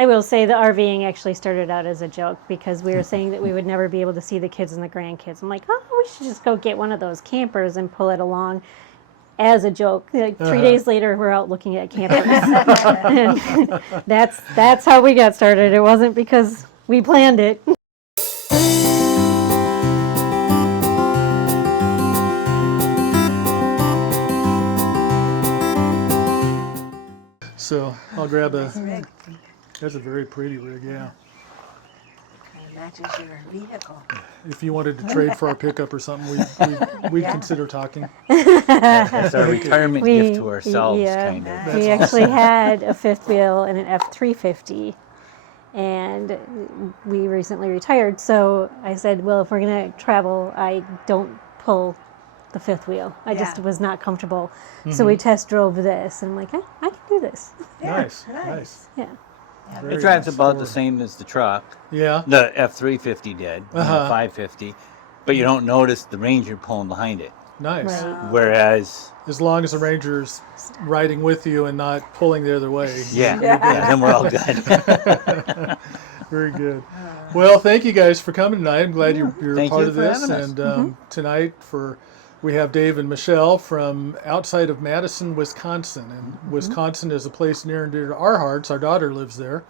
I will say the RVing actually started out as a joke because we were saying that we would never be able to see the kids and the grandkids. I'm like, oh, we should just go get one of those campers and pull it along as a joke. Like 3 days later, we're out looking at campers. And that's how we got started. It wasn't because we planned it. So I'll grab a. That's a very pretty rig, yeah. It matches your vehicle. If you wanted to trade for our pickup or something, we'd consider talking. It's our retirement gift to ourselves, kind of. We actually had a fifth wheel and an F350, and we recently retired. So I said, well, if we're going to travel, I don't pull the fifth wheel. I just was not comfortable. So we test drove this, and I'm like, I can do this. Yeah, Nice. Yeah. It drives about the same as the truck. Yeah. The F350 did, the 550, but you don't notice the Ranger pulling behind it. Nice. Right. Whereas, As long as the Ranger's riding with you and not pulling the other way. then we're all good. Very good. Well, thank you guys for coming tonight. I'm glad you're Thank part you of for this. having us. And tonight we have Dave and Michelle from outside of Madison, Wisconsin. And Wisconsin is a place near and dear to our hearts. Our daughter lives there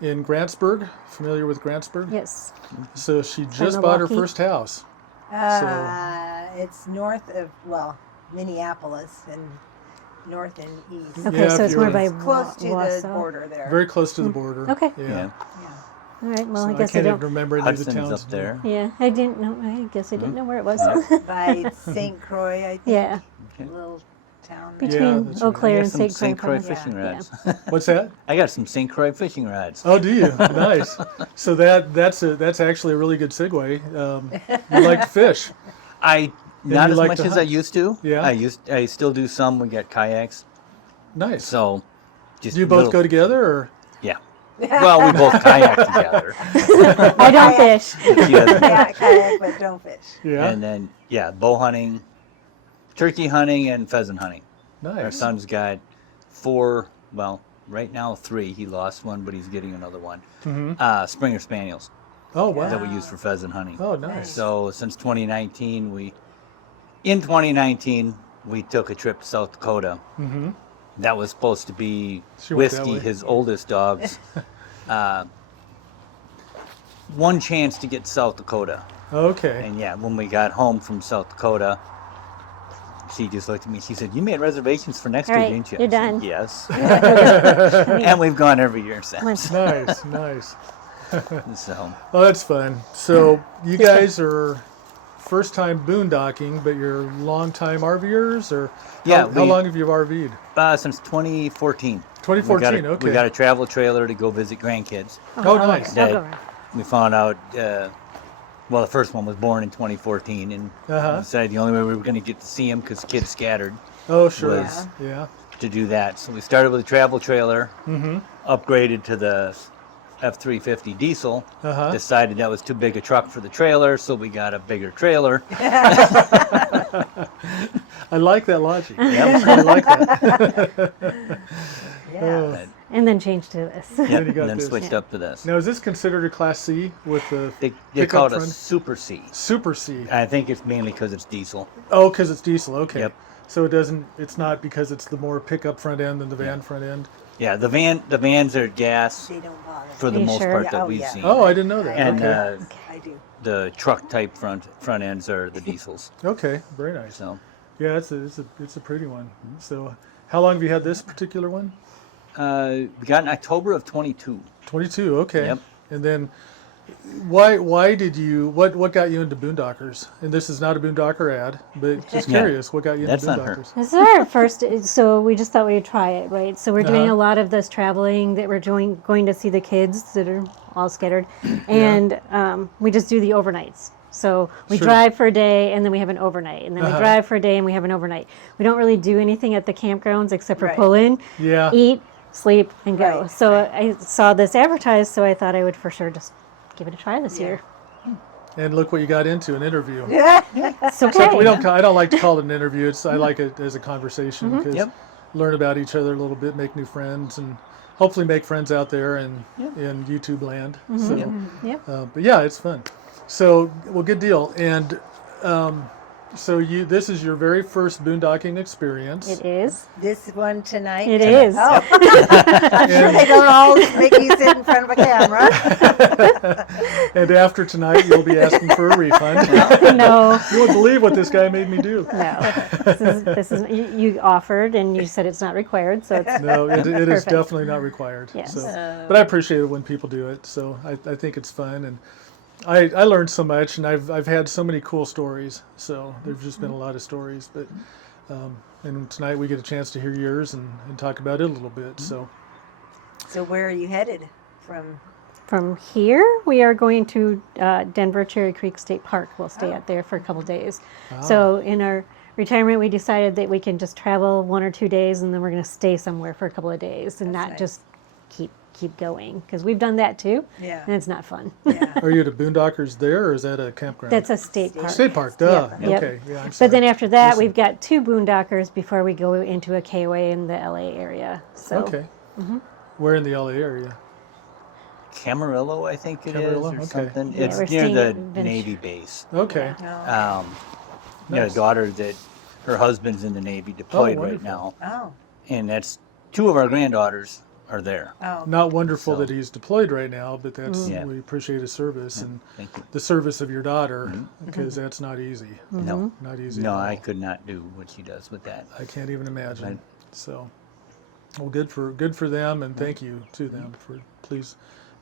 in Grantsburg. Familiar with Grantsburg? Yes. So she just bought her Milwaukee. first house. It's north of, Minneapolis and north and east. Okay, Yeah, so if it's you're more by Close to the Wausau. border there. Very close to the border. Okay. Yeah. Yeah. All right. Well, So I guess I can't even don't. remember any of the Hudson's towns. up there. Yeah, I didn't know. I guess I didn't know where it was. By St. Croix, I think. Yeah, A little town. between that's Eau right. Claire I and got some St. Croix. fishing Yeah. rods. What's that? I got some St. Croix fishing rods. Oh, do you? Nice. So that's actually a really good segue. You like to fish. Not you as like much to as hunt? I used to. Yeah. I still do some. We got kayaks. Nice. So, just Do you both go together, or? Yeah. Well, we both kayak together. I don't fish. She doesn't. Kayak, but don't fish. Yeah. And then, bow hunting, turkey hunting, and pheasant hunting. Our Nice. son's got 4, right now 3. He lost one, but he's getting another one. Springer Spaniels Oh, wow. that we use for pheasant hunting. Oh, nice. So since 2019, we took a trip to South Dakota. That was supposed to be She went that Whiskey, way. his oldest dog's one chance to get to South Dakota. Okay. And when we got home from South Dakota, she just looked at me. She said, "You made reservations for next All year, right, didn't you?" you're I said, done. Yes. And we've gone every year since. Nice. So Oh, that's fun. So you guys are first-time boondocking, but you're long-time RVers, or how long have you RV'd? since 2014. 2014. Okay. We got a travel trailer to go visit grandkids. Oh, nice. I'll go around. We found out, the first one was born in 2014, and decided the only way we were going to get to see him, because kids scattered, Oh, sure. was- Yeah. to do that. So we started with a travel trailer, upgraded to the F350 diesel, decided that was too big a truck for the trailer, so we got a bigger trailer. I like that logic. Yep. I like that. Yeah. And then change to this. Yep, you and got then this. switched up to this. Now, is this considered a Class C with the They pickup call it a front? Super C. Super C? I think it's mainly because it's diesel. Oh, because it's diesel. Okay. Yep. So it's not because it's the more pickup front end than the van front end. Yeah, the vans are gas They don't bother. for the Are you most sure? part Yeah, that oh, we've yeah. seen. Oh, I didn't know that. And Okay. I do. the truck type front ends are the diesels. Okay. Very nice. So Yeah, it's a pretty one. So, how long have you had this particular one? we got in October of 22. 22. Okay. Yep. And then, why did you what got you into Boondockers? And this is not a Boondocker ad, but just Yeah. curious, what got you That's into not her. Boondockers? This is our first, so we just thought we'd try it, right? So we're doing Uh-huh. a lot of this traveling that we're going to see the kids that are all scattered, and we just do the overnights. So we Sure. drive for a day, and then we have an overnight, and then Uh-huh. we drive for a day, and we have an overnight. We don't really do anything at the campgrounds except for Right. pull in, Yeah. eat, sleep, and go. Right, So I saw this advertised, so I thought I would for sure just give it a try this year. And look what you got into, an interview. It's okay. I don't like to call it an interview. I like it as a conversation because Yep. learn about each other a little bit, make new friends, and hopefully make friends out there in YouTube land. So, Yep. but yeah, it's fun. So, well, good deal. And so this is your very first boondocking experience. It is. This one tonight. It is. Oh, I'm sure they don't all make you sit in front of a camera. And after tonight, you'll be asking for a refund. No. You won't believe what this guy made me do. No. This is you offered and you said it's not required, so it's No, it is Perfect. definitely not required. Yes. So, but I appreciate it when people do it. So I think it's fun, and I learned so much, and I've had so many cool stories. So there's just been a lot of stories, but and tonight we get a chance to hear yours and talk about it a little bit. So So where are you headed from? From here, we are going to Denver Cherry Creek State Park. We'll stay out there for a couple days. So in our retirement, we decided that we can just travel 1 or 2 days, and then we're going to stay somewhere for a couple of days, and not nice. just keep going, because we've done that too, Yeah. and it's not fun. Yeah. are you at a Boondockers there, or is that a campground? That's a state park. State park. Duh. Yep. Okay. Yeah. I'm sorry. But then after that, Listen. we've got 2 Boondockers before we go into a KOA in the LA area. So Okay. Where in the LA area? Camarillo, I think it is, Camarillo, or okay. something. Yeah, It's we're near staying the at Ventura. Navy base. Okay. No. You know, Nice. a daughter that her husband's in the Navy, deployed right wonderful. now, Oh. and that's 2 of our granddaughters are there. Oh. Not wonderful So- that he's deployed right now, but that's Yeah. we appreciate his service and Thank you. the service of your daughter, because that's not easy. No, Not easy. no, at all. I could not do what she does with that. I can't even imagine. Right. So, well, good for them, and thank you to them for please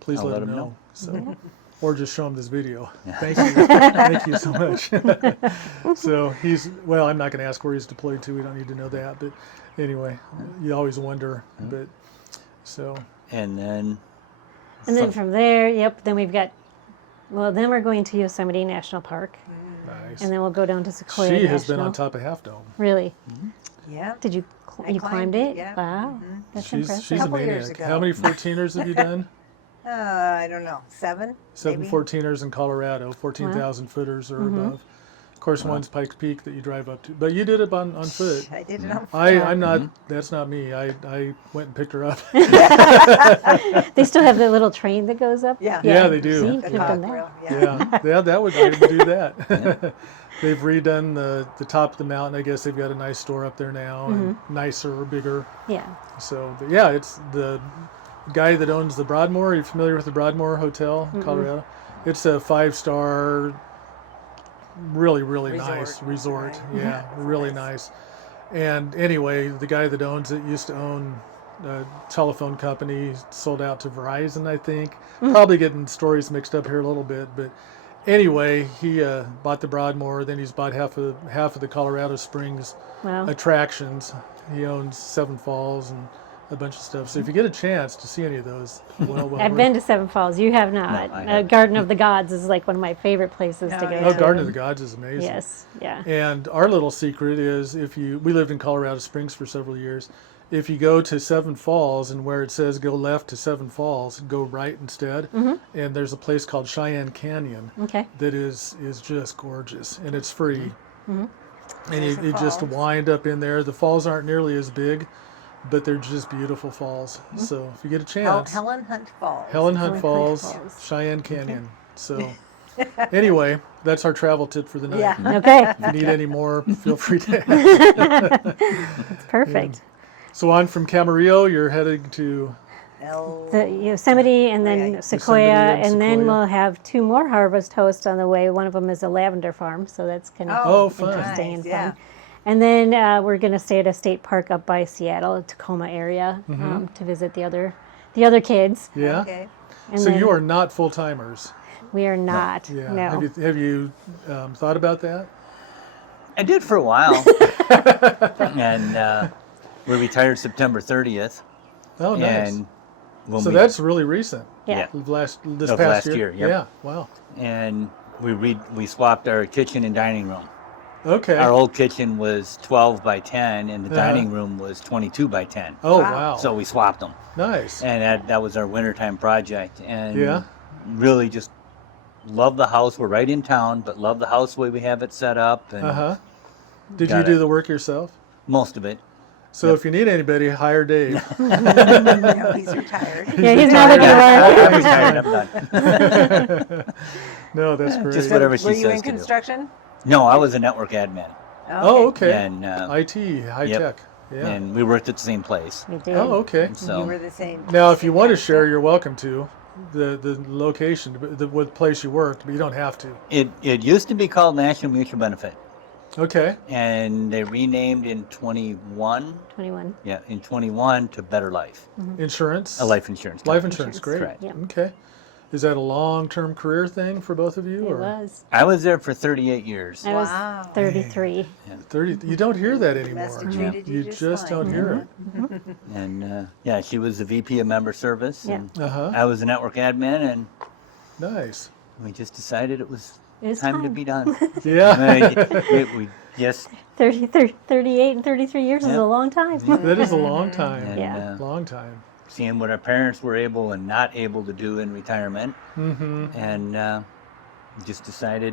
I'll let let them 'em know. know. So, or just show them this video. Thank you, thank you so much. So well. I'm not going to ask where he's deployed to. We don't need to know that, but anyway, you always wonder. But so And then And then from there, then we've got, then we're going to Yosemite National Park, nice. and then we'll go down to Sequoia She National. has been on top of Half Dome. Really? Yeah. Did you I climbed it, yeah. Wow, that's She's impressive. a Couple years maniac. ago. How many 14ers have you done? I don't know. 7? 7 maybe? 14ers in Colorado, 14,000 footers or above. Of course, one's Pikes Peak that you drive up to. But you did it on foot. I did it on I'm not. That's not me. I went and picked her up. They still have the little train that goes up. Yeah. Yeah, they do. See, the could have done cockerel. that. Yeah. I would do that. They've redone the top of the mountain. I guess they've got a nice store up there now, and nicer, bigger. Yeah. So, but yeah, it's the guy that owns the Broadmoor. Are you familiar with the Broadmoor Hotel in Colorado? It's a 5-star, really, really nice resort. Right. Yeah, really nice. And anyway, the guy that owns it used to own a telephone company, sold out to Verizon, I think. Probably getting stories mixed up here a little bit, but anyway, he bought the Broadmoor. Then he's bought half of the Colorado Springs Wow. attractions. He owns Seven Falls and a bunch of stuff. So if you get a chance to see any of those, well, I've been to Seven Falls. You have not. I haven't. Garden of the Gods is like one of my favorite places to Oh, go yeah. to. Oh, Garden of the Gods is amazing. Yes. Yeah. And our little secret is we lived in Colorado Springs for several years. If you go to Seven Falls and where it says go left to Seven Falls, go right instead. And there's a place called Cheyenne Canyon Okay. that is just gorgeous, and it's free. And There's the you just falls. wind up in there. The falls aren't nearly as big, but they're just beautiful falls. So if you get a chance, Helen Hunt Falls. Helen Hunt Hunt Falls, Falls. Cheyenne Canyon. So anyway, that's our travel tip for the night. Yeah. Okay. If you need any more, feel free to ask. Perfect. So on from Camarillo, you're heading to The Yosemite and then Yeah. Sequoia, Yosemite and and then Sequoia. we'll have 2 more harvest hosts on the way. One of them is a lavender farm, so that's kind of Oh, fun. interesting Nice, and yeah. fun. And then we're going to stay at a state park up by Seattle, Tacoma area, to visit the other kids. yeah. Okay. And So then you are not full timers. we are not. Yeah. No. Have you thought about that? I did for a while, and we retired September 30th. Oh, nice. And when So we, that's really recent. Yeah. This Of past last year, yep. Yeah. Wow. and we swapped our kitchen and dining room. Okay. Our old kitchen was 12 by 10, and the Uh-huh. dining room was 22 by 10. Oh, Wow. wow. So we swapped them, Nice. and that was our wintertime project. And Yeah. really just love the house. We're right in town, but love the house the way we have it set up, and Did you Got do it. the work yourself? most of it. So if you need anybody, hire Dave. No, he's retired. Yeah, he's not looking I'm to retired, I'm done. No, that's great. Just whatever she Were says you in to do. construction? No, I was a network admin, Oh, okay. and IT, high Yep. tech. Yeah. and we worked at the same place. We did. Oh, okay. So You were the same. Now, if you same want to guy. share, you're welcome to the location, what place you worked, but you don't have to. it used to be called National Mutual Benefit, Okay. and they renamed in 21. 21. Yeah, in 21 to Better Life, Insurance. a life insurance. Life company. insurance. Great. Correct. Yep. Okay. Is that a long-term career thing for both of you? It or was. I was there for 38 years. I was Wow. 33. 30? You don't hear that anymore. Must have treated you You just just fine. don't hear And yeah, she was the VP of Member Service. Yeah. And it. Uh-huh. I was a network admin, and Nice. we just decided it was It's time to time. be done. Yeah. we just 38 and 33 years is Yep. a long time. That is a long time. and, Yeah. Long time. seeing what our parents were able and not able to do in retirement, Mm-hmm. and just decided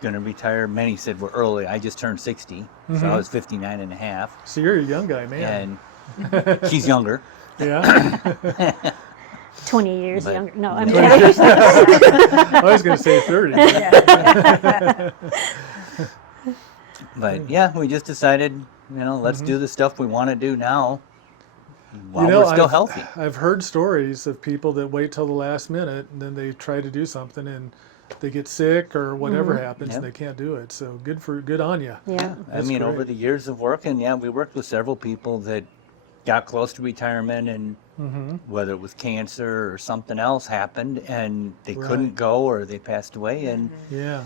going to retire. Many said we're early. I just turned 60, so I was 59 and a half, So you're a young guy, man. and she's younger. Yeah. 20 years But- younger. No, I'm Yeah. kidding. I was going to say 30. But yeah, we just decided, let's do the stuff we want to do now while You know, we're still I've, healthy. I've heard stories of people that wait till the last minute and then they try to do something and they get sick or whatever happens Yep. and they can't do it. So good on you. Yeah. I That's mean, great. over the years of working, we worked with several people that got close to retirement, and whether it was cancer or something else happened, and they Right. couldn't go or they passed away, and Yeah.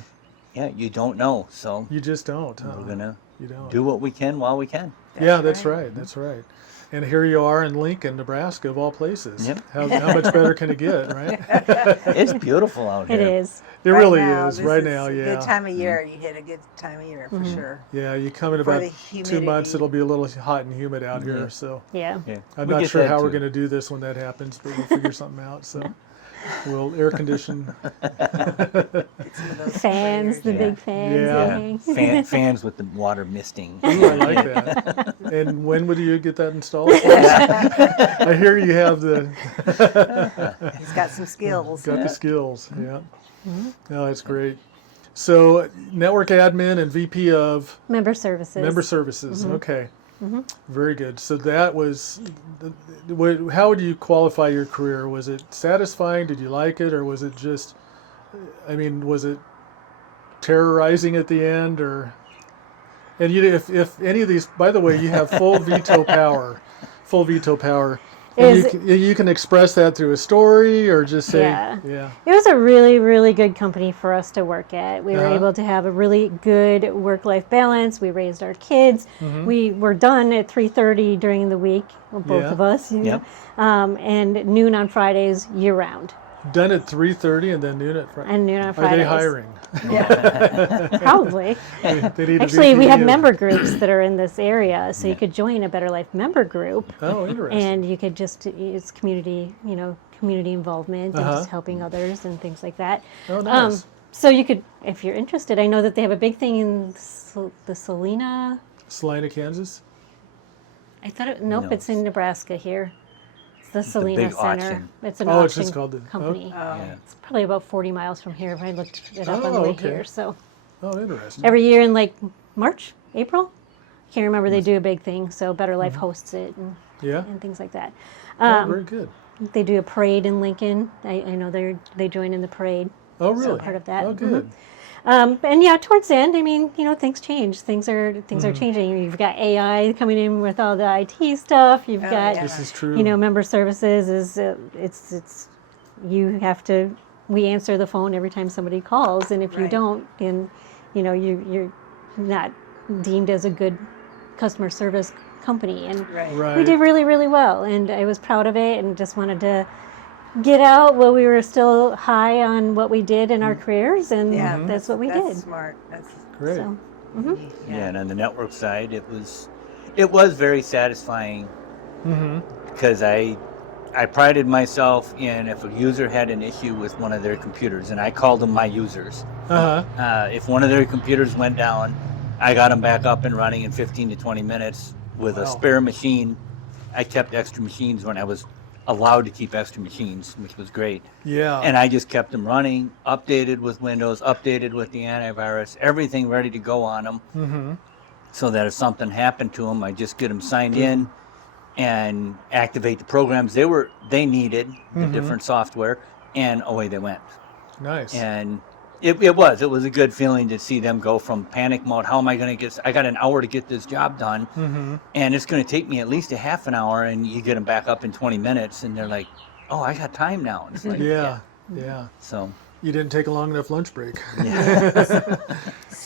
you don't know. So You just don't. Huh? we're gonna You don't. do what we can while we can. Yeah, that's right. That's right. And here you are in Lincoln, Nebraska, of all places. Yep. How much better can it get, right? It's beautiful out It here. is. It Right really now, is. this Right is now, a yeah. Good time of year. You hit a good time of year for sure. Yeah, you come in For about the 2 months, humidity. it'll be a little hot and humid out here. Yeah. So Yeah. Yeah. I'm We not get sure that how we're too. going to do this when that happens, but we'll figure something out. So we'll air condition. Get some of those Fans, the sprayers, big fans. Yeah. that Yeah, hang. fans with the water misting. Ooh, I like that. And when would you get that installed? I hear you have He's got some skills. got the skills. Yeah. No, that's great. So network admin and VP of Member services. member services. Okay. Very good. So that was, how would you qualify your career? Was it satisfying? Did you like it? Or was it just, was it terrorizing at the end? Or, and if any of these, by the way, you have full veto power. Full veto power. And you can express that through a story or just say, Yeah. It was a really, really good company for us to work at. We were able to have a really good work-life balance. We raised our kids. We were done at 3:30 during the week, both of us. Yep. And noon on Fridays, year-round. done at 3:30 and then noon at Friday. And noon on Are Fridays. they hiring? Probably. They need a Actually, we VP have of- member groups that are in this area, so you could join a Better Life member group. Oh, interesting. And you could it's community, community involvement and just helping others and things like that. Oh, nice. So you could, if you're interested, I know that they have a big thing in the Salina. Salina, Kansas? I thought No. it's in Nebraska here. It's the Salina big Center. auction. It's an Oh, it's auction just called the- company. Yeah. It's probably about 40 miles from here. I looked it up on the Oh, way okay. here. So Oh, interesting. every year in like March, April, can't remember, they do a big thing. So Better Life hosts it Yeah. and things like that. Oh, very good. They do a parade in Lincoln. I know they join in the parade. Oh, really? part of that. Oh, good. And yeah, towards the end, things change. Things are changing. You've got AI coming in with all the IT stuff. You've got yeah. This is true. member services is it's you have to. We answer the phone every time somebody calls, and if you Right. don't, then you're not deemed as a good customer service company. And Right. Right. we did really, really well, and I was proud of it, and just wanted to get out while we were still high on what we did in our careers, and Yeah, that's what we that's did. smart. That's Great. So, Yeah, and on the network side, it was very satisfying because I prided myself in if a user had an issue with one of their computers, and I called them my users. Uh-huh. If one of their computers went down, I got them back up and running in 15 to 20 minutes with a Wow. spare machine. I kept extra machines when I was allowed to keep extra machines, which was great. Yeah. And I just kept them running, updated with Windows, updated with the antivirus, everything ready to go on them. Mm-hmm. So that if something happened to them, I just get them signed in and activate the programs they needed, the different software, and away they went. Nice. And it was a good feeling to see them go from panic mode. How am I going to I got an hour to get this job done, and it's going to take me at least a half an hour, and you get them back up in 20 minutes, and they're like, oh, I got time now. And it's like, Yeah. Yeah. So, You didn't take a long enough lunch break.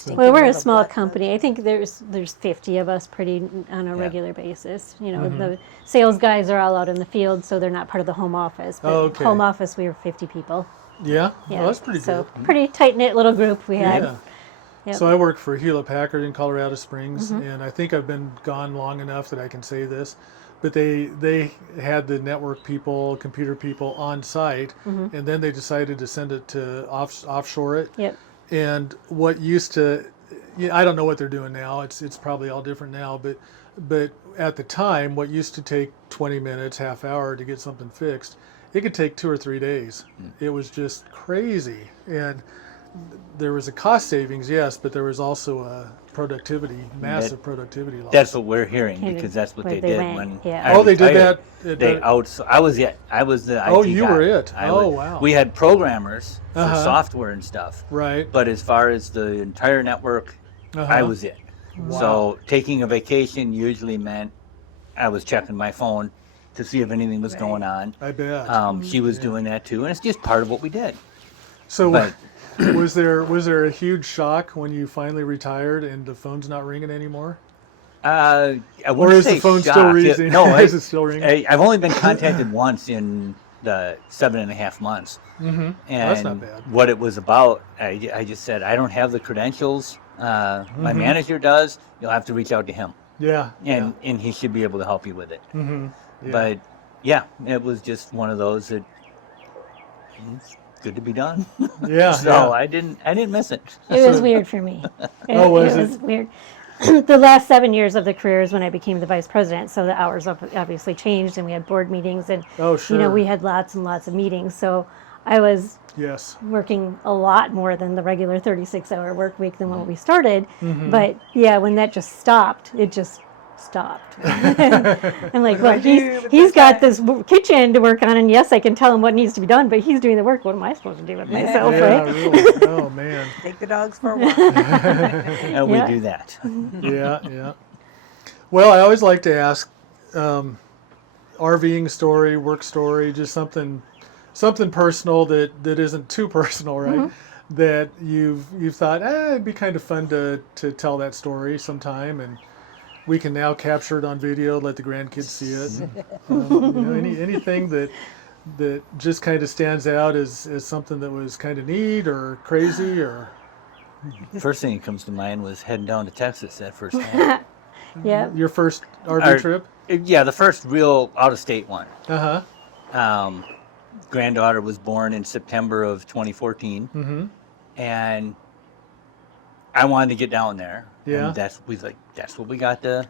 Well, we're a little small blood. company. I think there's 50 of us pretty on a regular basis. You know, the sales guys are all out in the field, so they're not part of the home office. But Oh, okay. home office, we were 50 people. Yeah. Yeah, Well, that's pretty so good. pretty tight knit little group we had. Yeah. Yep. So I work for Hewlett Packard in Colorado Springs, and I think I've been gone long enough that I can say this. But they had the network people, computer people on site, and then they decided to send it to offshore it. Yep. And what used to, I don't know what they're doing now. It's probably all different now. But at the time, what used to take 20 minutes, half hour to get something fixed, it could take 2 or 3 days. It was just crazy. And there was a cost savings, yes, but there was also a massive productivity loss. that's what we're hearing, Kind of because that's what where they they did went, when yeah. I Oh, they did retired. that? They I was it. I was the IT Oh, you guy. were it. I Oh, was- wow. We had programmers for Uh-huh. software and stuff, Right. but as far as the entire network, I Uh-huh. was it. Wow. So taking a vacation usually meant I was checking my phone to see if anything was going on. I bet. She was doing that too, and it's just part of what we did. So But was there a huge shock when you finally retired and the phone's not ringing anymore? I Or wouldn't is the say phone still shocked. ringing? No, Is it still ringing? I've only been contacted once in the 7.5 months. Mm-hmm. And That's not bad. what it was about, I just said, I don't have the credentials. My manager does. You'll have to reach out to him, Yeah. and he should be able to help you with it. Mm-hmm. Yeah. But yeah, it was just one of those that it's good to be done. Yeah. So yeah. I didn't miss it. It was weird for me. Oh, was it it? was weird. The last 7 years of the career is when I became the vice president, so the hours obviously changed, and we had board meetings, and Oh, sure. you know, we had lots and lots of meetings. So I was Yes. working a lot more than the regular 36-hour work week than when we started. Mm-hmm. But yeah, when that just stopped, it just stopped. I'm like, well, What do I do with he's this got guy? this kitchen to work on, and yes, I can tell him what needs to be done, but he's doing the work. What am I supposed to do with myself, Yeah, right? really. Oh, man. Take the dogs for a walk. And we Yeah. do that. Yeah, yeah. Well, I always like to ask RVing story, work story, just something personal that isn't too personal, right? That you've thought, it'd be kind of fun to tell that story sometime, and we can now capture it on video, let the grandkids see it. You know, anything that just kind of stands out as something that was kind of neat or crazy or First thing that comes to mind was heading down to Texas that first time. Yeah. your first RV Our- trip. Yeah, the first real out-of-state one. Uh-huh. Granddaughter was born in September of 2014, Mm-hmm. and I wanted to get down there. Yeah. And that's what we got the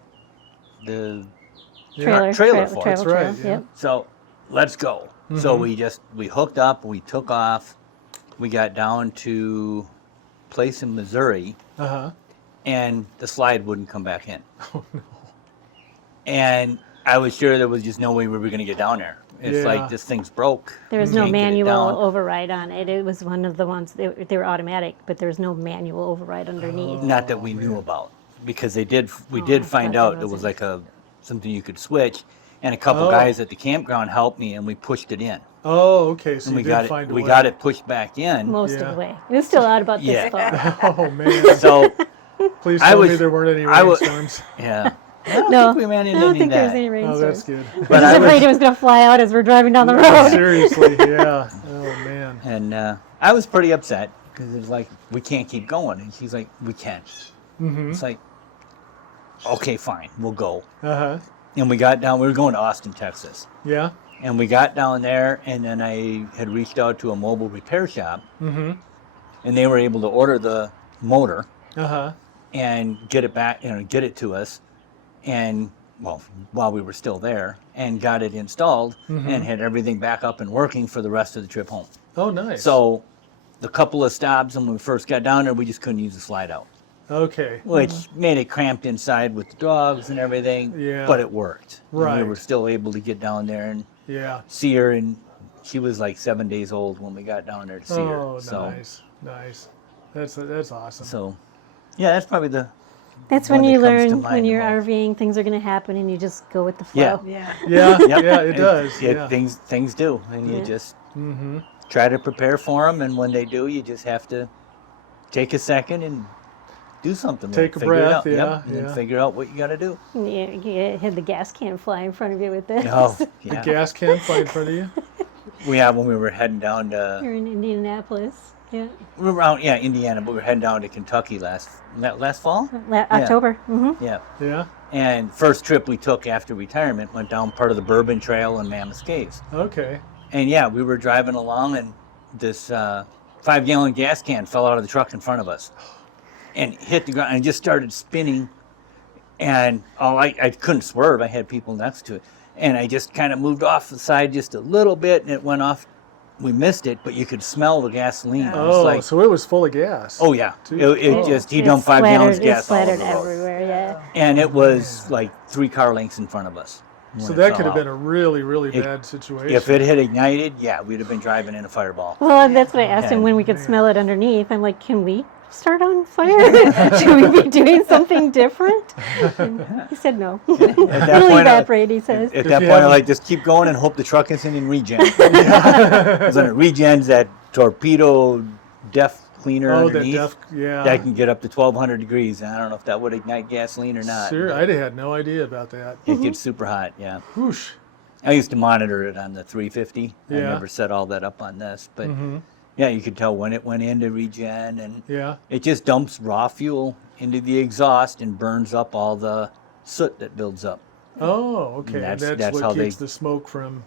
Trailer trailer for. That's right, trail, yeah. Yep. So let's go. So Mm-hmm. we hooked up, we took off, we got down to a place in Missouri, Uh-huh. and the slide wouldn't come back in. And I was sure there was just no way we were going to get down there. It's Yeah. like this thing's broke. There was We no can't get it manual down. override on it. It was one of the ones, they were automatic, but there was no manual override underneath. Not that we knew about, because we I did thought find there out there was was like something you could switch, and a couple Oh. guys at the campground helped me, and we pushed it in. Oh, okay. So And you we got did find it. a We way. got it pushed back in. Most Yeah. of the way. It was still out about Yeah. this far. Oh man! So Please I tell me was- there weren't any I was- rainstorms. yeah, I don't No, think we ran I into don't any think of there was that. any Oh, rainstorms. that's good. But I I was afraid was, it was going to fly out as we're driving down the road. Seriously, yeah. Oh man. and I was pretty upset because it was like we can't keep going, and she's like, we can. Mm-hmm. It's like, okay, fine, we'll go. Uh huh. And we got down. We were going to Austin, Texas. Yeah. And we got down there, and then I had reached out to a mobile repair shop, Mm-hmm. and they were able to order the motor Uh huh. and get it back, get it to us. And well, while we were still there, and got it installed and had everything back up and working for the rest of the trip home. Oh, nice. So the couple of stops when we first got down there, we just couldn't use the slide out, okay. which made it cramped inside with the dogs and everything. Yeah. But it worked. And Right. we were still able to get down there and Yeah. see her, and she was like 7 days old when we got down there to see Oh, her. So, nice. That's awesome. so yeah, that's probably the That's one when you that comes to learn mind when the you're most. RVing, things are going to happen, and you just go with the flow. Yeah. Yeah. Yeah, Yep. yeah, it does. Yeah. Things do, and you Yeah. just Mm-hmm. try to prepare for them, and when they do, you just have to take a second and do something. with Take it, a figure it breath, out, yeah, yep, and yeah. then figure out what you got to do. You had the gas can fly in front of you with this. Oh, The yeah. gas can fly in front of you. We had when we were heading down to You're in Indianapolis. Yeah. we were out, Indiana, but we were heading down to Kentucky last fall. October. hmm Yeah. Yeah. And first trip we took after retirement went down part of the Bourbon Trail and Mammoth Caves. Okay. And yeah, we were driving along, and this 5-gallon gas can fell out of the truck in front of us and hit the ground and just started spinning. And I couldn't swerve. I had people next to it. And I just kind of moved off the side just a little bit, and it went off. We missed it, but you could smell the gasoline. It was Oh, like, so it was full of gas. oh yeah. Too. He dumped 5 gallons of It gas all over splattered the road. everywhere. Yeah. And it was like 3 car lengths in front of us. when So it that fell could have out. been a really, really It- bad situation. If it had ignited, yeah, we'd have been driving in a fireball. Well, and that's what I asked him Yeah. when we could smell it underneath. I'm like, can we start on fire? Should we be doing something different? And he said no. At that It'll point, I- evaporate, he says. At If that you point, I haven't- like just keep going and hope the truck isn't in regen. Because when it regens, that torpedo def cleaner Oh, that underneath, def, yeah. that can get up to 1,200 degrees. And I don't know if that would ignite gasoline or not. Sure, but I had no idea about that. It gets super hot, yeah. Whoosh. I used to monitor it on the 350. I Yeah. never set all that up on this, but Mm-hmm. yeah, you could tell when it went into regen, and Yeah. it just dumps raw fuel into the exhaust and burns up all the soot that builds up. Oh, okay. And That's, that's what how keeps they- the smoke from.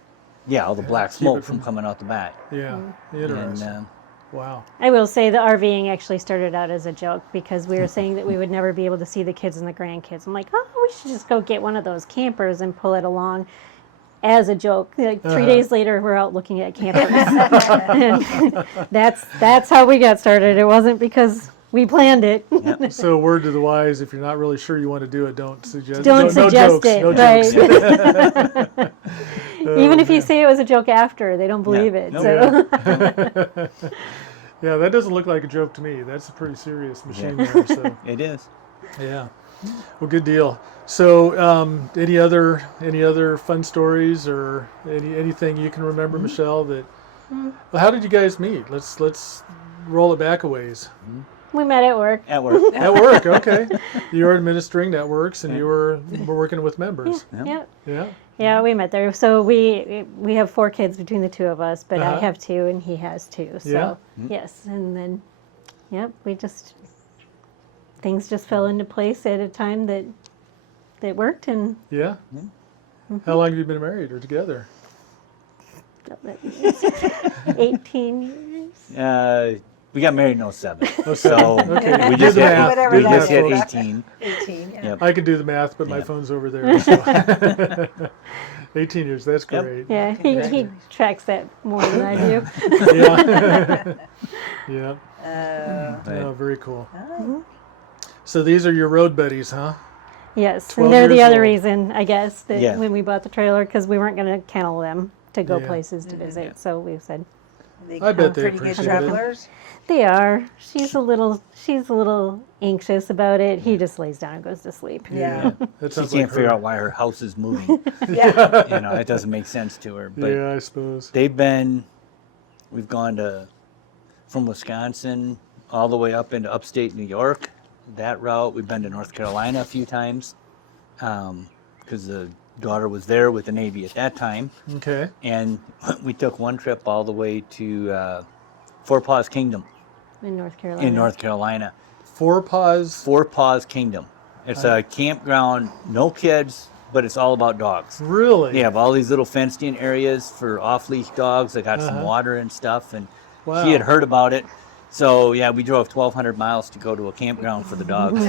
Yeah, all the black keep smoke it from from- coming out the back. Yeah. And Interesting. Wow. I will say the RVing actually started out as a joke because we were saying that we would never be able to see the kids and the grandkids. I'm like, oh, we should just go get one of those campers and pull it along as a joke. Like 3 days later, we're out looking at campers. And that's how we got started. It wasn't because we planned it. So, word to the wise: if you're not really sure you want to do it, don't suggest. Don't no suggest jokes, it, no right? jokes. Even if you say it was a joke after, they don't believe it. No. So. Yeah, that doesn't look like a joke to me. That's a pretty serious machine there. So, It is. yeah. Well, good deal. So, any other fun stories or anything you can remember, Michelle? That well, how did you guys meet? Let's roll it back a ways. We met at work. At work. At work, okay. You were administering networks, and you were working with members. Yep. Yeah. Yeah, we met there. So we have 4 kids between the two of us, but I Uh-huh. have 2 and he has 2. So Yeah. yes, and then things just fell into place at a time that worked, and Yeah. How long have you been married or together? 18 years. We got married in 07. Oh, So Okay. we Do just the hit, math. Whatever we Do that just the hit math, folks. 18. 18, yeah. Yep. I can do the math, but my Yeah. phone's over there. So. 18 years. That's Yep. great. Yeah, he tracks that more than I do. Yeah. Yeah. But Oh, very cool. So these are your road buddies, huh? Yes, 12 and they're the years other old. reason, I guess, that Yeah. when we bought the trailer, because we weren't going to kennel them to go Yeah. places to visit. Yeah. So we said They I bet become they pretty good appreciate it. travelers. they are. She's a little anxious about it. He just lays down and goes to sleep. Yeah. That she sounds can't like figure her. out why her house is moving. Yeah. It doesn't make sense to her. But Yeah, I suppose. we've gone from Wisconsin all the way up into upstate New York. That route. We've been to North Carolina a few times because the daughter was there with the Navy at that time. Okay. And we took one trip all the way to Four Paws Kingdom In North Carolina. in North Carolina. Four Paws. Four Paws Kingdom. It's a campground, no kids, but it's all about dogs. Really? They have all these little fenced-in areas for off-leash dogs. They got some Uh-huh. water and stuff. And Wow. she had heard about it. So yeah, we drove 1,200 miles to go to a campground for the dogs.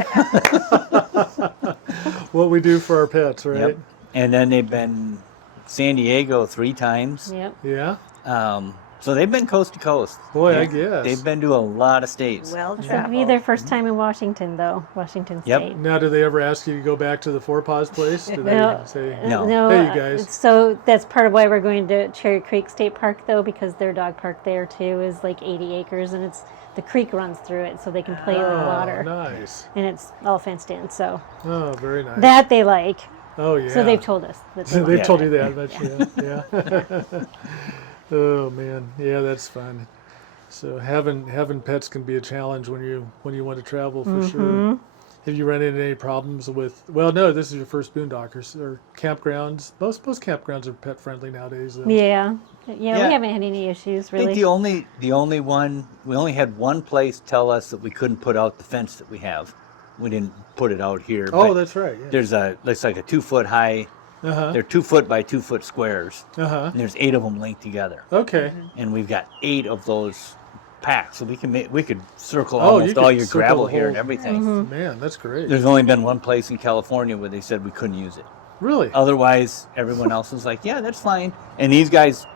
What we do for our pets, right? Yep. And then they've been San Diego 3 times. Yep. Yeah. So they've been coast to coast. Boy, I They- guess. They've been to a lot of states. Well This would be their first time in Washington, though. Washington Yep. State. Now, do they ever ask you to go back to the Four Paws place? Do they No. say, No. Hey, you guys. So that's part of why we're going to Cherry Creek State Park, though, because their dog park there too is like 80 acres, and the creek runs through it, so they can play in the Oh, water, nice. and it's all fenced in. So Oh, very nice. that they like. Oh, yeah. So they've told us that they They've like told it. you that, but yeah. Oh man, yeah, that's fun. So having pets can be a challenge when you want to travel for sure. Have you run into any problems with? Well, no, this is your first Boondockers or campgrounds. Most campgrounds are pet friendly nowadays. Though. Yeah. Yeah, Yeah. we haven't had any issues I think really. the only one, we only had one place tell us that we couldn't put out the fence that we have. We didn't put it out here. Oh, but that's right. Yeah. there's looks like a 2-foot high. Uh They're 2-foot by 2-foot squares, huh. and there's 8 of them linked together. Okay. And we've got 8 of those packed, so we could circle Oh, you almost all could your circle gravel the here and whole- everything. Man, that's great. There's only been one place in California where they said we couldn't use it. Really? Otherwise, everyone else was like, yeah, that's fine. And these guys,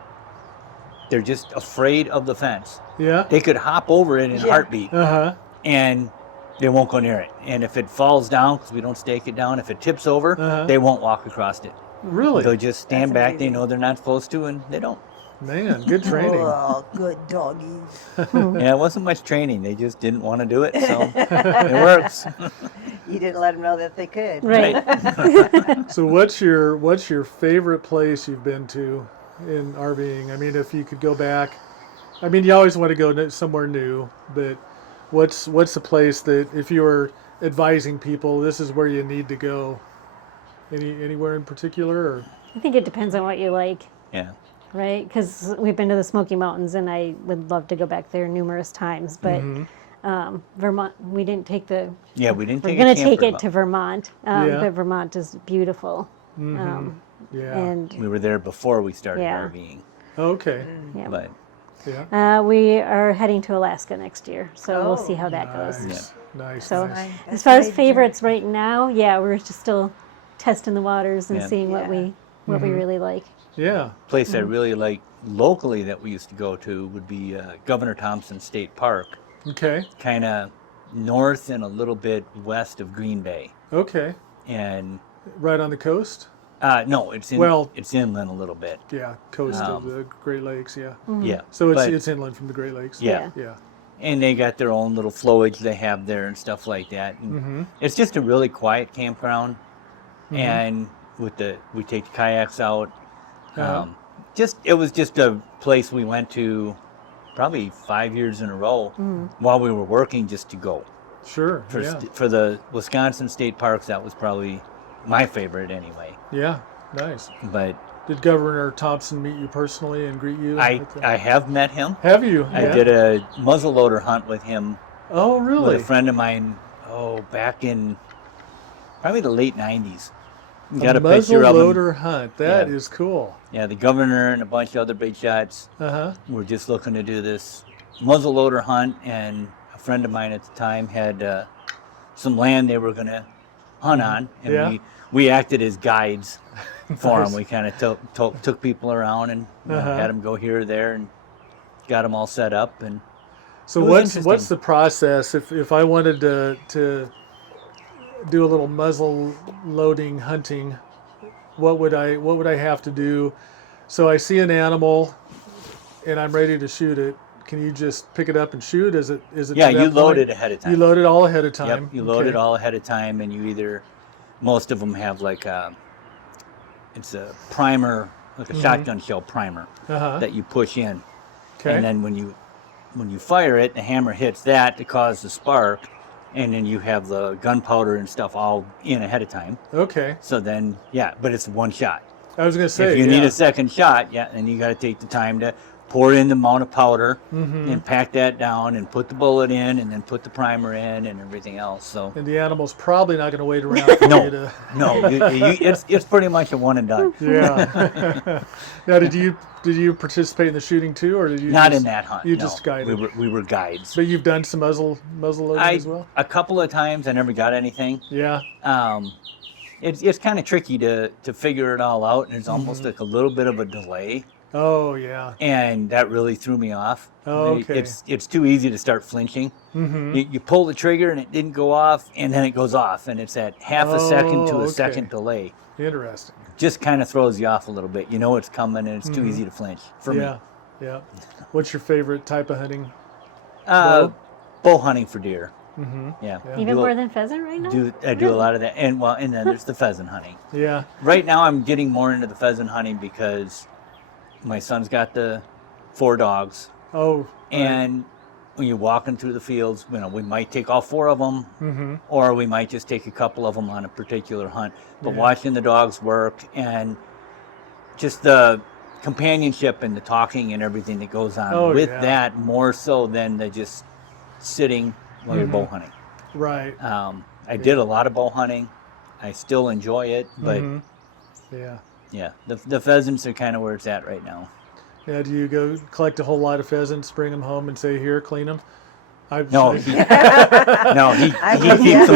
they're just afraid of the fence. Yeah. They could hop over it in a Yeah. heartbeat, Uh huh. and they won't go near it. And if it falls down, because we don't stake it down, if it tips over, Uh-huh. they won't walk across it. Really? They'll just stand That's back. They amazing. know they're not supposed to, and they don't. Man, good training. Oh, good doggies. Yeah, it wasn't much training. They just didn't want to do it, so it works. You didn't let them know that they could. Right. So what's your favorite place you've been to in RVing? I mean, if you could go back, I mean, you always want to go somewhere new, but what's the place that if you were advising people, this is where you need to go? Anywhere in particular? Or? I think it depends on what you like, Yeah. right? Because we've been to the Smoky Mountains, and I would love to go back there numerous times. But Vermont, we didn't take the. Yeah, we didn't We're take going a to take camper, it to Vermont, Yeah. but Vermont is beautiful. Yeah. And we were there before we started Yeah. RVing, Okay. yeah. but Yeah. We are heading to Alaska next year, so we'll see Oh, how that goes. Nice. Nice. So nice. as far as favorites right now, yeah, we're just still testing the waters and Yeah. seeing what we really like. Yeah. place I really like locally that we used to go to would be Governor Thompson State Park, Okay. kind of north and a little bit west of Green Bay. Okay. And Right on the coast? no, it's it's inland a little bit. Yeah, coast of the Great Lakes, yeah. Yeah. So but- it's inland from the Great Lakes? Yeah. Yeah. and they got their own little flowage they have there and stuff like that. And it's just a really quiet campground, and we take the kayaks out. It was just a place we went to probably 5 years in a row while we were working just to go. Sure. For, Yeah. for the Wisconsin state parks, that was probably my favorite anyway. Yeah. Nice. But Did Governor Thompson meet you personally and greet you? I have met him. Have you? I Yeah. did a muzzleloader hunt with him Oh, with really? a friend of mine. Back in probably the late '90s. We got a picture of him. muzzleloader hunt. That Yeah. is cool. Yeah, the governor and a bunch of other big shots Uh huh. were just looking to do this muzzleloader hunt, and a friend of mine at the time had some land they were going to hunt on, and Yeah. we acted as guides for Nice. them. We kind of took people around and had them go here or there and got them all set up. And So It was what's interesting. the process if I wanted to do a little muzzle loading hunting? What would I have to do? So I see an animal, and I'm ready to shoot it. Can you just pick it up and shoot? Is it? yeah, to that you load point? it ahead of time. You load it all ahead of time. Yep, you load it Okay. all ahead of time, and most of them have like it's a primer, like a shotgun shell primer Uh-huh. that you push in. Okay. And then when you fire it, the hammer hits that to cause the spark, and then you have the gunpowder and stuff all in ahead of time. Okay. So then, but it's one shot. I was gonna say. If you yeah. need a second shot, then you got to take the time to pour in the amount of powder and pack that down and put the bullet in and then put the primer in and everything else. So And the animal's probably not going to wait around for you to. no, it's pretty much a one and done. Yeah. Now, did you participate in the shooting too, or did you? Not just, in that hunt. You no. just guided. We were guides. But you've done some muzzle loading as well. A couple of times I never got anything. Yeah. It's kind of tricky to figure it all out, and there's almost like a little bit of a delay. Oh yeah. And that really threw me off. Oh, okay. It's too easy to start flinching. You pull the trigger and it didn't go off, and then it goes off, and it's at half a second to a okay. second delay. Interesting. Just kind of throws you off a little bit. You know it's coming, and it's too easy to flinch for me. Yeah. What's your favorite type of hunting? Bow hunting for deer. Yeah. Even more than pheasant right now? I do a lot of that, and then there's the pheasant hunting. Yeah. Right now I'm getting more into the pheasant hunting because my son's got the 4 dogs. Oh. And when you're walking through the fields, we might take all 4 of them, or we might just take a couple of them on a particular hunt. But watching the dogs work and just the companionship and the talking and everything that goes on that, more so than the just sitting while you're bow hunting. Right. I did a lot of bow hunting. I still enjoy it, but yeah, the pheasants are kind of where it's at right now. Yeah, do you go collect a whole lot of pheasants, bring them home, and say, "Here, clean them"? No, he keeps them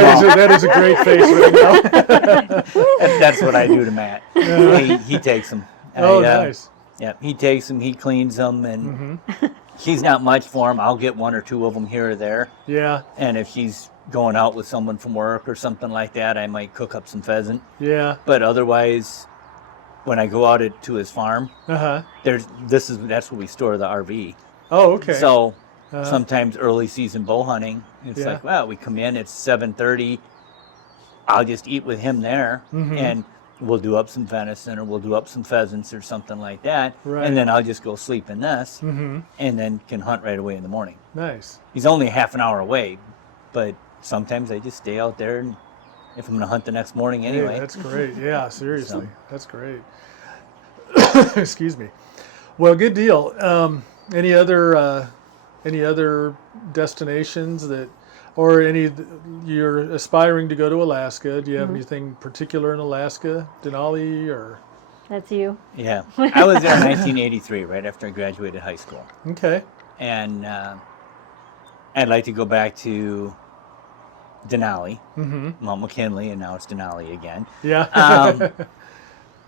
all. That is a great face right now. That's what I do to Matt. He takes them. Nice. Yeah, he takes them, he cleans them, and she's not much for him. I'll get 1 or 2 of them here or there. Yeah. And if she's going out with someone from work or something like that, I might cook up some pheasant. Yeah. But otherwise, when I go out to his farm, that's where we store the RV. Oh, okay. So sometimes early season bow hunting, it's like, well, we come in, it's 7:30. I'll just eat with him there, and we'll do up some venison, or we'll do up some pheasants or something like that. Right. And then I'll just go sleep in this, and then can hunt right away in the morning. Nice. He's only half an hour away, but sometimes I just stay out there, and if I'm going to hunt the next morning anyway. Hey, that's great. Yeah, seriously. That's great. Excuse me. Well, good deal. Any other destinations or you're aspiring to go to Alaska? Do you have anything particular in Alaska, Denali, or? That's you. Yeah, I was there in 1983, right after I graduated high school. Okay. And I'd like to go back to Denali, Mount McKinley, and now it's Denali again. Yeah.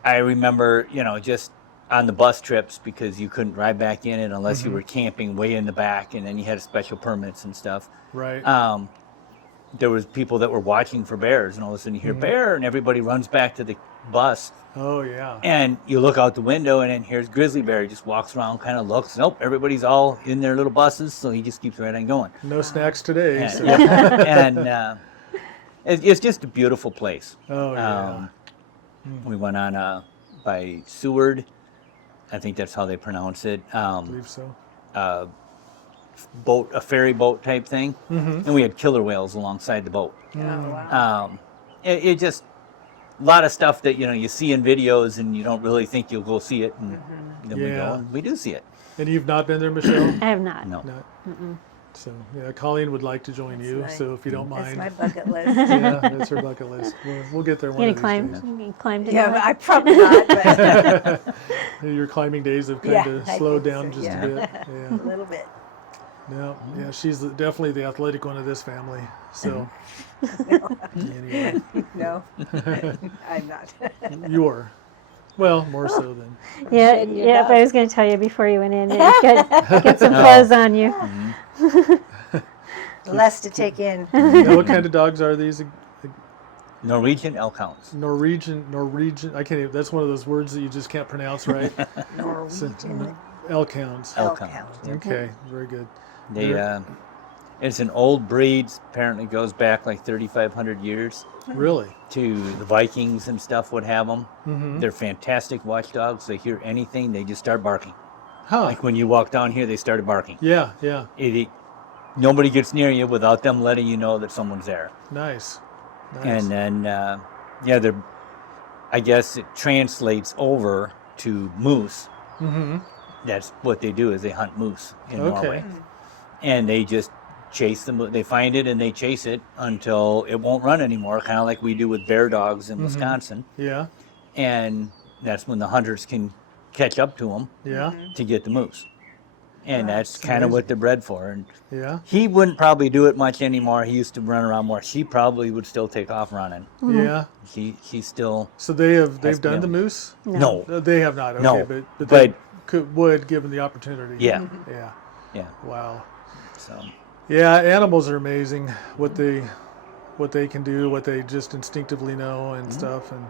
I remember, just on the bus trips, because you couldn't ride back in it unless you were camping way in the back, and then you had special permits and stuff. Right. There was people that were watching for bears, and all of a sudden you hear bear, and everybody runs back to the bus. Oh, yeah. And you look out the window, and then here's grizzly bear. He just walks around, kind of looks. Nope, everybody's all in their little buses, so he just keeps right on going. No snacks today. And, So. and it's just a beautiful place. Oh, yeah. We went on by Seward. I think that's how they pronounce it. I believe so. A ferry boat type thing, and we had killer whales alongside the boat. Oh, wow. It just a lot of stuff that you see in videos, and you don't really think you'll go see it, and then we go and we do see it. And you've not been there, Michelle? I have not. No. No. So, yeah, Colleen would like to join you, so if you don't That's mind. my bucket list. Yeah, that's her bucket list. We'll get there one You of gonna these climb? days. You climb to Yeah, I probably not, but Your climbing days have kind of I slowed think down so, just yeah. a bit. Yeah. a little bit. No, yeah, she's definitely the athletic one of this family. So, anyway, No, I'm not. you are. Well, more so than. Yeah, You're yeah. not. I was going to tell you before you went in. Get some fuzz on you. Less to take in. Now, what kind of dogs are these? Norwegian elk hounds. Norwegian. I can't even. That's one of those words that you just can't pronounce right. Norwegian Elk hounds. Elk elk hounds. hound. Okay, very good. They it's an old breed. Apparently goes back like 3,500 years Really? to the Vikings and stuff would have them. They're fantastic watchdogs. They hear anything, they just start barking. Huh. Like when you walk down here, they started barking. Yeah, yeah. Nobody gets near you without them letting you know that someone's there. Nice. And then, I guess it translates over to moose. that's what they do is they hunt moose in Okay. Norway. And they just chase them. They find it and they chase it until it won't run anymore, kind of like we do with bear dogs in Wisconsin. Yeah. And that's when the hunters can catch up to them Yeah. to get the moose. And Wow, that's kind of what they're bred for. And Yeah. he wouldn't probably do it much anymore. He used to run around more. She probably would still take off running. Yeah. She's still So they've Has done the been. moose? no. They have not. Okay, No, but they but- would given the opportunity. Yeah, Yeah. yeah. Wow. So Yeah, animals are amazing. What they can do, what they just instinctively know and stuff. And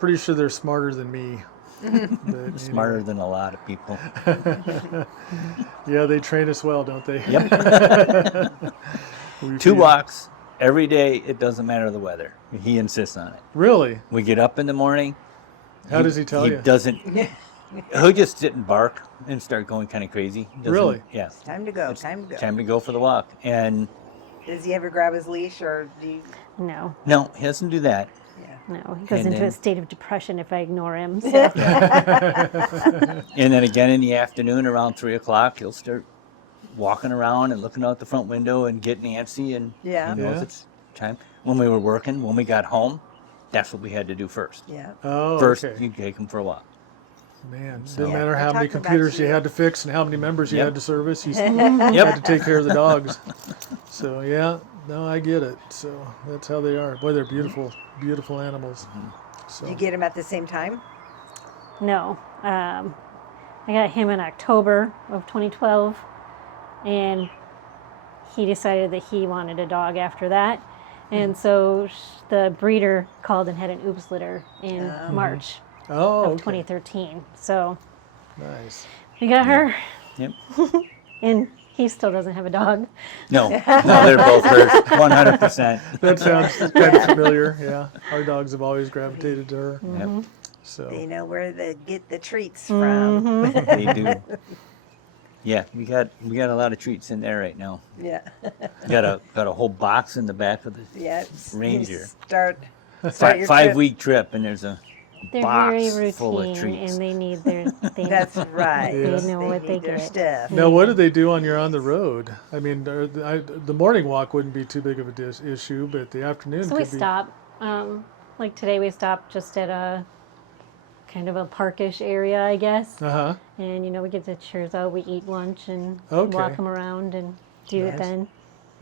pretty sure they're smarter than me. But, smarter than a lot of people. Yeah, they train us well, don't they? Yep. We 2 feel- walks every day. It doesn't matter the weather. He insists on it. Really? We get up in the morning. How does he tell you? He doesn't. He'll just sit and bark and start going kind of crazy. Doesn't- Really? Yeah. Time to go. Time to go. Time to go for the walk. And Does he ever grab his leash or do you? No, no, he doesn't do that. Yeah. no. He goes And into then- a state of depression if I ignore him. So. And then again in the afternoon around 3 o'clock, he'll start walking around and looking out the front window and getting antsy. And Yeah. he knows Yeah. it's time. When we were working, when we got home, that's what we had to do first. Yeah. Oh, First, okay. you take him for a walk. Man, So- didn't Yeah, matter we're how many talking about computers you you. had to fix and how many members you Yep. had to service. You Yep. had to take care of the dogs. So yeah, no, I get it. So that's how they are. Boy, they're beautiful, beautiful animals. So Do you get him at the same time? No. I got him in October of 2012, and he decided that he wanted a dog after that. And so the breeder called and had an oops litter in March oh, of okay. 2013. So Nice. we got her, Yep. and he still doesn't have a dog. No, they're both hers, 100%. That sounds kind of familiar. Yeah, our dogs have always gravitated to her. Yep, So They know where to get the treats from. they do. Yeah, we got a lot of treats in there right now. Yeah. Got a whole box in the back of the Yeah. Ranger. Start your trip. 5-week trip, and there's a They're box very full of routine, treats. and they need their. That's right. Yeah. They know what they need their get. stuff. now, what do they do when you're on the road? I mean, the morning walk wouldn't be too big of a issue, but the afternoon So could we be. stop. Like today, we stopped just at a kind of a parkish area, I guess. Uh huh. And we get the chairs out, we eat lunch, and Okay. walk them around and do Nice. it then.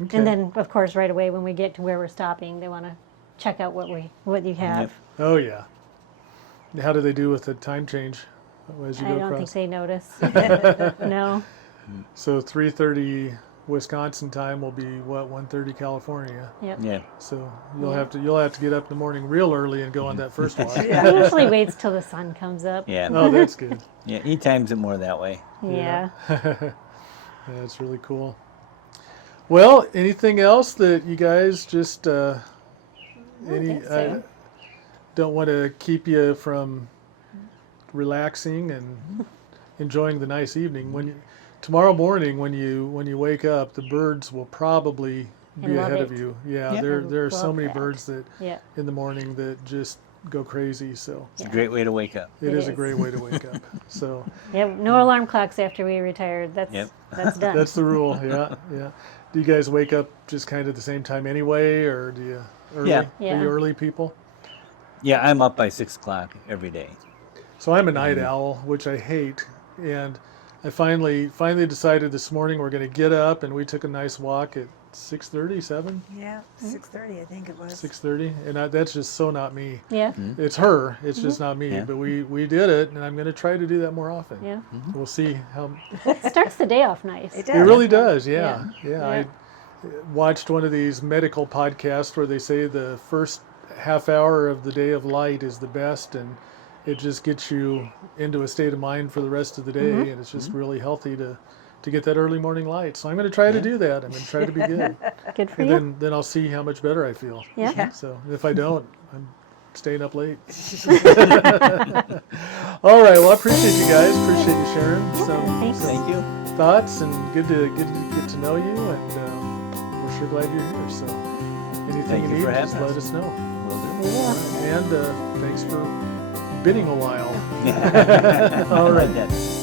Okay. And then, of course, right away when we get to where we're stopping, they want to check out what you have. Yep. Oh yeah. How do they do with the time change as you I go don't think across? they notice. No. So 3:30 Wisconsin time will be what 1:30 California. Yep. Yeah, So you'll have to get up in the morning real early and go on that first walk. He usually waits till the sun comes up. yeah, Oh, that's good. yeah. He times it more that way. Yeah. That's really cool. Well, anything else that you guys just think so. don't want to keep you from relaxing and enjoying the nice evening tomorrow morning when you wake up, the birds will probably be And love ahead of it. you. Yeah, Yep. there are so Love many that. birds that Yeah. in the morning that just go crazy. So It's a great way to wake up. it It is a is. great way to wake up. So Yeah. No alarm clocks after we retired. That's Yep. that's done. that's the rule. Yeah, yeah. Do you guys wake up just kind of the same time anyway, or do you early? Yeah. Are Yeah. you early people? Yeah, I'm up by 6 o'clock every day. So I'm a night owl, which I hate, and I finally decided this morning we're going to get up, and we took a nice walk at 6:30, 7, Yeah. 6:30, I think it was. 6:30, and that's just so not me. Yeah. It's her, it's just not me. Yeah. But we did it, and I'm going to try to do that more often. Yeah. We'll see how. It starts the day off nice. It It does. really does, yeah. Yeah. Yeah. Yeah. I watched one of these medical podcasts where they say the first half hour of the day of light is the best, and it just gets you into a state of mind for the rest of the day, and it's just really healthy to get that early morning light. So I'm going to try to do that. I'm going to try to be good, Good for and you. then I'll see how much better I feel. Yeah. Yeah. So if I don't, I'm staying up late. All right. Well, I appreciate you guys. Appreciate you sharing Thanks. some Thank you. thoughts, and good to get to know you, and we're sure glad you're here. So anything Thank you you need, for just having let us. us know. Will do. Yeah. And thanks for bidding a while. I All right. like that.